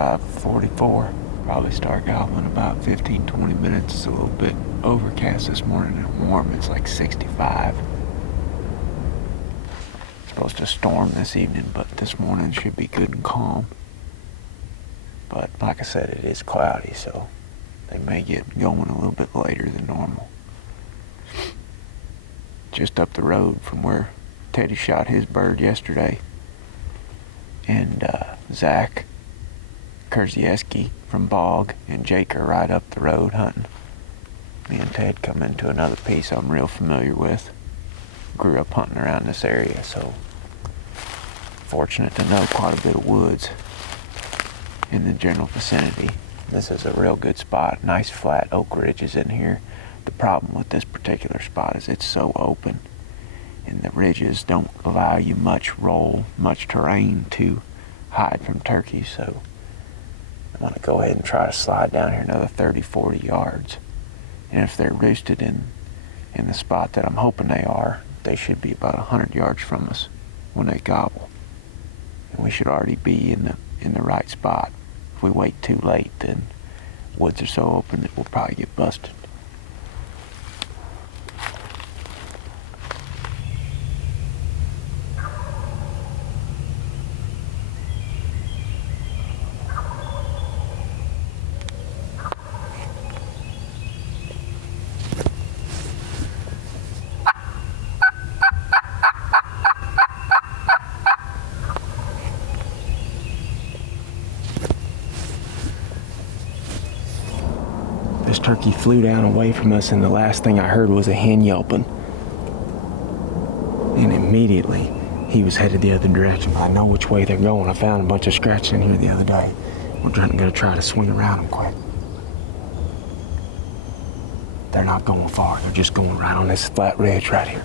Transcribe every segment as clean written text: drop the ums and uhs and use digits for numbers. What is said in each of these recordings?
5:44. Probably start gobbling about 15-20 minutes. It's a little bit overcast this morning and warm. It's like 65. It's supposed to storm this evening, but this morning should be good and calm. But like I said, it is cloudy, so they may get going a little bit later than normal. Just up the road from where Teddy shot his bird yesterday, and Zach Kersieski from Bog and Jake are right up the road hunting. Me and Ted come into another piece I'm real familiar with. Grew up hunting around this area, so fortunate to know quite a bit of woods in the general vicinity. This is a real good spot. Nice flat oak ridges in here. The problem with this particular spot is it's so open, and the ridges don't allow you much terrain to hide from turkeys, so I'm going to go ahead and try to slide down here another 30-40 yards. And if they're roosted in the spot that I'm hoping they are, they should be about 100 yards from us when they gobble. And we should already be in the right spot. If we wait too late, then woods are so open that we'll probably get busted. This turkey flew down away from us, and the last thing I heard was a hen yelping. And immediately, he was headed the other direction. I know which way they're going. I found a bunch of scratches in here the other day. We're going to try to swing around them quick. They're not going far. They're just going right on this flat ridge right here.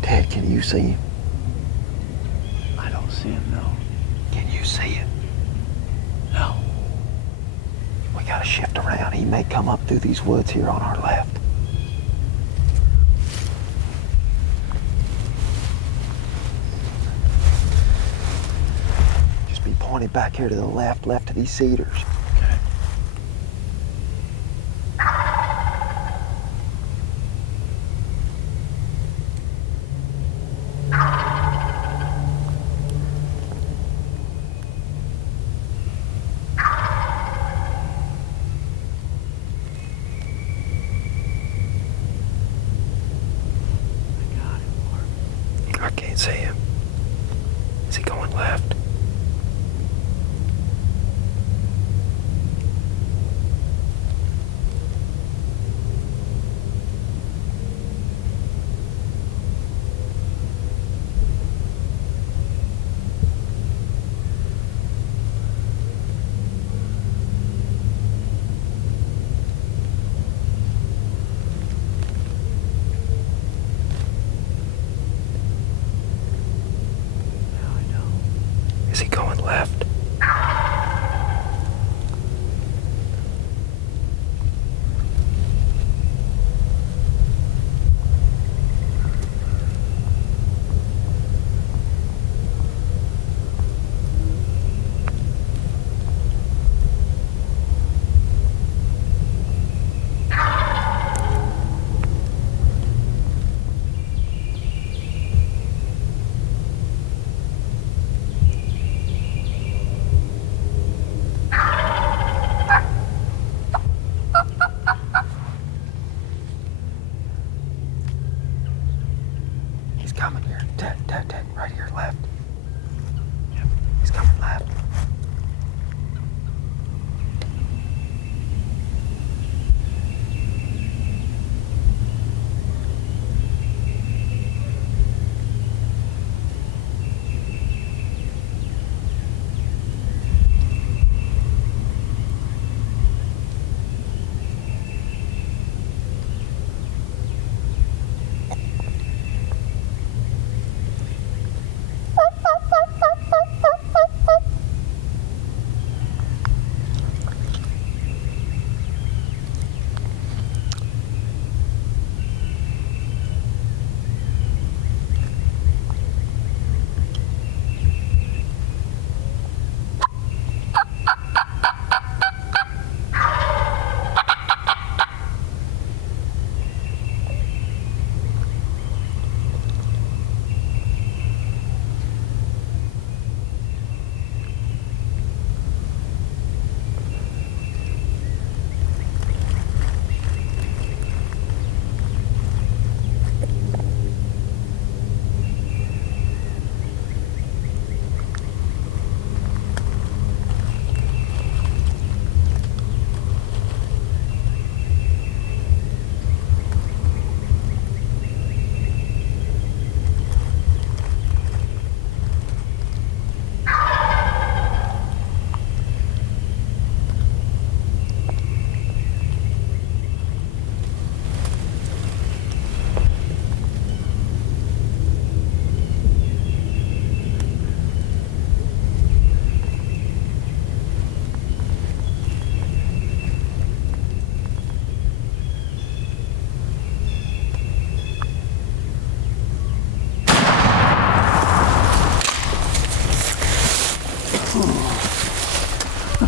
Ted, can you see him? I don't see him, no. Can you see it? No. We gotta shift around. He may come up through these woods here on our left. Just be pointed back here to the left of these cedars. I can't see him. Is he going left? Is he going left? Ted, right here, left. Yep, he's coming left.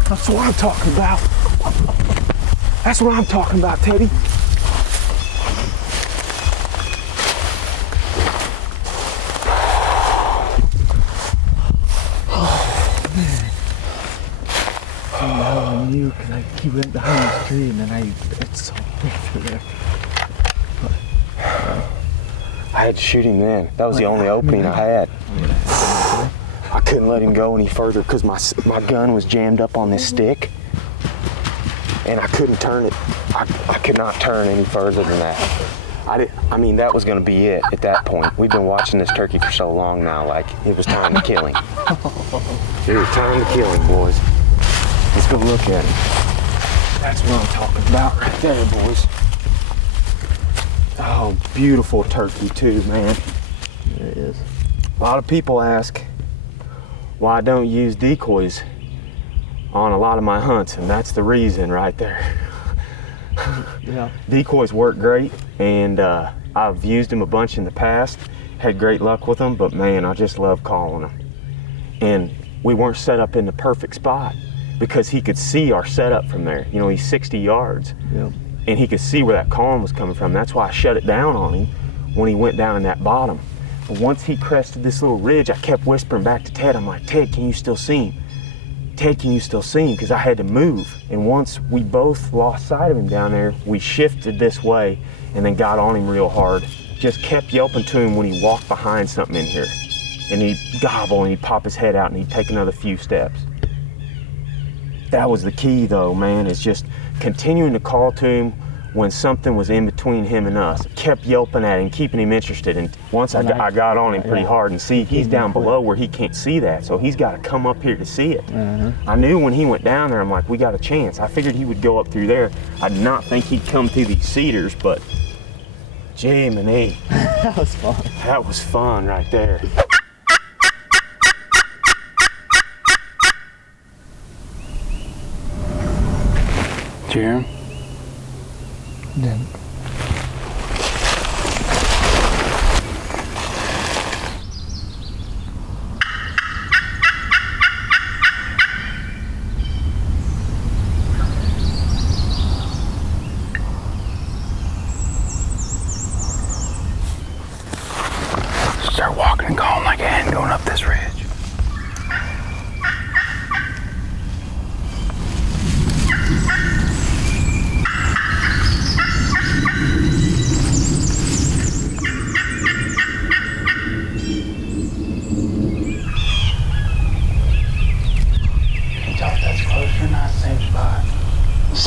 That's what I'm talking about. That's what I'm talking about, Teddy. Oh, man. I knew because he went behind this tree and then it's so big through there. I had to shoot him then. That was the only opening I had. I couldn't let him go any further because my gun was jammed up on this stick and I couldn't turn it. I could not turn any further than that. I mean, that was gonna be it at that point. We've been watching this turkey for so long now, like it was time to kill him. It was time to kill him, boys. Let's go look at him. That's what I'm talking about right there, boys. Oh, beautiful turkey too, man. There it is. A lot of people ask why I don't use decoys on a lot of my hunts, and that's the reason right there. Yeah. Decoys work great, and I've used them a bunch in the past, had great luck with them, but man, I just love calling them. And we weren't set up in the perfect spot because he could see our setup from there. You know, he's 60 yards. Yep. And he could see where that calling was coming from. That's why I shut it down on him when he went down in that bottom. But once he crested this little ridge, I kept whispering back to Ted. I'm like, Ted, can you still see him? Ted, can you still see him? Because I had to move. And once we both lost sight of him down there, we shifted this way and then got on him real hard. Just kept yelping to him when he walked behind something in here. And he'd gobble and he'd pop his head out and he'd take another few steps. That was the key though, man, is just continuing to call to him when something was in between him and us. Kept yelping at him, keeping him interested. And once I got on him pretty hard, and see, he's down below where he can't see that, so he's got to come up here to see it. I knew when he went down there, I'm like, we got a chance. I figured he would go up through there. I did not think he'd come through these cedars, but Jiminy. That was fun. That was fun right there. Did you hear him? Didn't. Start walking and calling like a hen going up this ridge.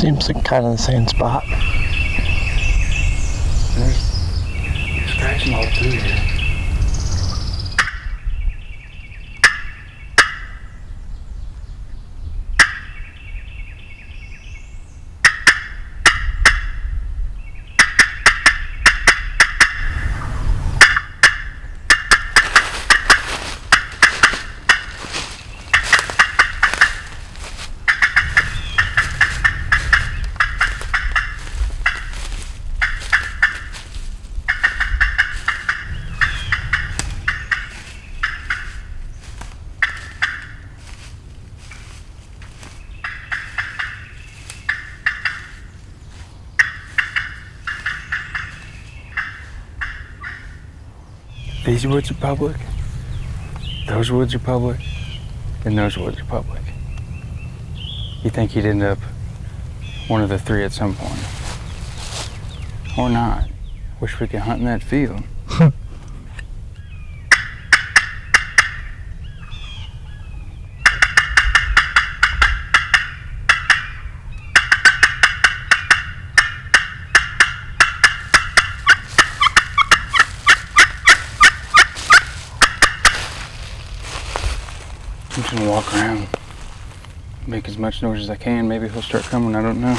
Seems like kind of the same spot. There's scratching all through here. These woods are public, those woods are public, and those woods are public. You think he'd end up one of the three at some point. Or not. Wish we could hunt in that field. I'm just gonna walk around, make as much noise as I can. Maybe he'll start coming, I don't know.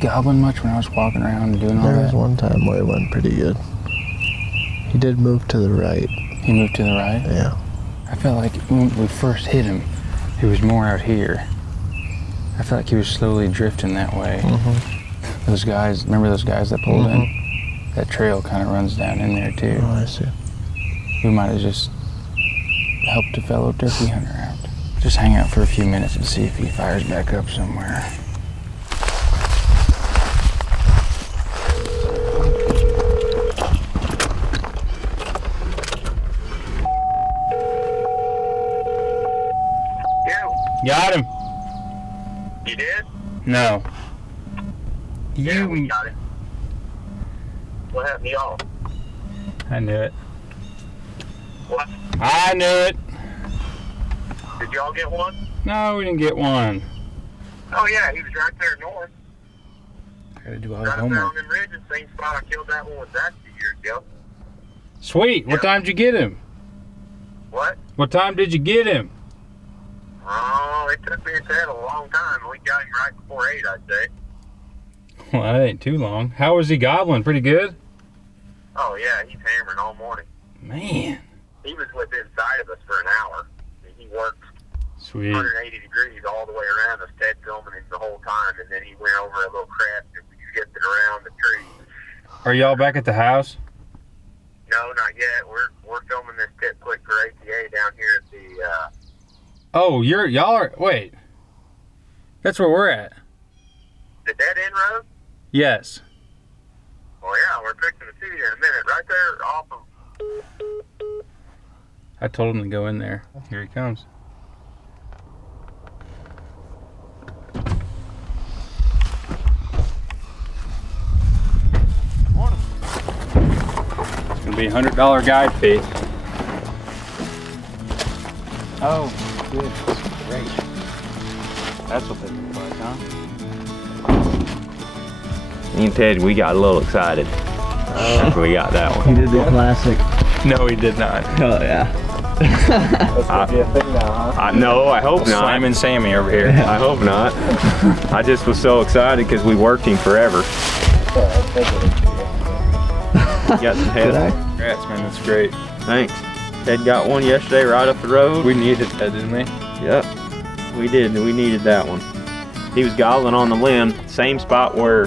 Gobbling much when I was walking around and doing all that? There was one time where it went pretty good. He did move to the right. He moved to the right? Yeah. I felt like when we first hit him, he was more out here. I felt like he was slowly drifting that way. Mm-hmm. Those guys, remember those guys that pulled in? That trail kind of runs down in there too. Oh, I see. We might have just helped a fellow turkey hunter out. Just hang out for a few minutes and see if he fires back up somewhere. Got him. You did? No. Yeah, we got it. What happened to y'all? I knew it. What? I knew it. Did y'all get one? No, we didn't get one. Oh yeah, he was right there north. I gotta do all the Right up there homework. on them ridges, same spot I killed that one with Zach 2 years ago. Sweet. What time did you get him? What? What time did you get him? Oh, it took me and Ted a long time. We got him right before 8, I'd say. Well, that ain't too long. How was he gobbling? Pretty good? Oh yeah, he's hammering all morning. Man. He was within sight of us for an hour. He worked Sweet. 180 degrees all the way around us, Ted filming him the whole time, and then he went over a little crest and we skipped it around the tree. Are y'all back at the house? No, not yet. We're filming this tip quick for ATA down here at the Oh, y'all are, wait. That's where we're at. the dead end road. Yes. Well, yeah, we're fixing to see you in a minute. Right there off of. I told him to go in there. Here he comes. It's gonna be a $100 guide fee. Oh, good. Great. That's what they look like, huh? Me and Ted, we got a little excited after we got that one. He did the classic. No, he did not. Oh, yeah. That's gonna be a thing now, huh? No, I hope not. Simon Sammy over here. I hope not. I just was so excited because we worked him forever. You got some head. Congrats, man. That's great. Thanks. Ted got one yesterday right up the road. We needed that, didn't we? Yep, we did. We needed that one. He was gobbling on the limb, same spot where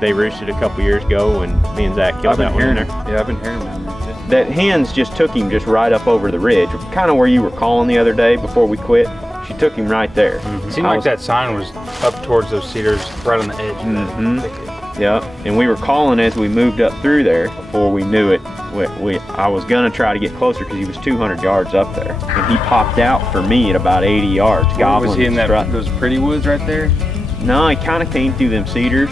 they roosted a couple years ago when me and Zach killed that one in there. Yeah, I've been hearing about that. That hens just took him just right up over the ridge, kind of where you were calling the other day before we quit. She took him right there. It seemed like that sign was up towards those cedars, right on the edge of that thicket. Yep, and we were calling as we moved up through there. Before we knew it, I was gonna try to get closer because he was 200 yards up there, and he popped out for me at about 80 yards. Gobbling. Was he in those pretty woods right there? No, he kind of came through them cedars,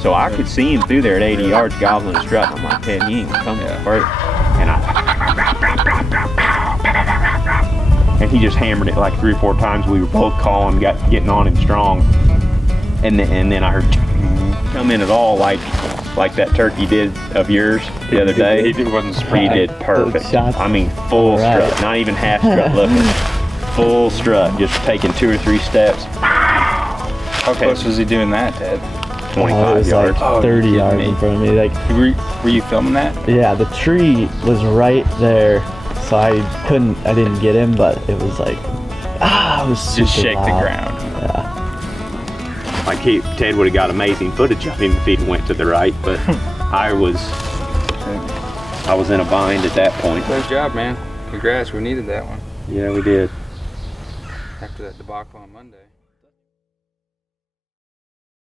so I could see him through there at 80 yards, gobbling and strutting. I'm like, Ted, he ain't coming further. And he just hammered it like 3 or 4 times. We were both calling, getting on him strong, and then I heard come in at all like that turkey did of yours the other day. He wasn't spraying. He did perfect. I mean, full strut, not even half strut looking. Full strut, just taking 2 or 3 steps. How close was he doing that, Ted? 25 yards. Like 30 yards in front of me. Like, were you filming that? Yeah, the tree was right there, so I didn't get him, but it was like, it was super just shake loud. the ground. Yeah. Like Ted would have got amazing footage of him if he went to the right, but I was in a bind at that point. Good job, man. Congrats, we needed that one. Yeah, we did. After that debacle on Monday.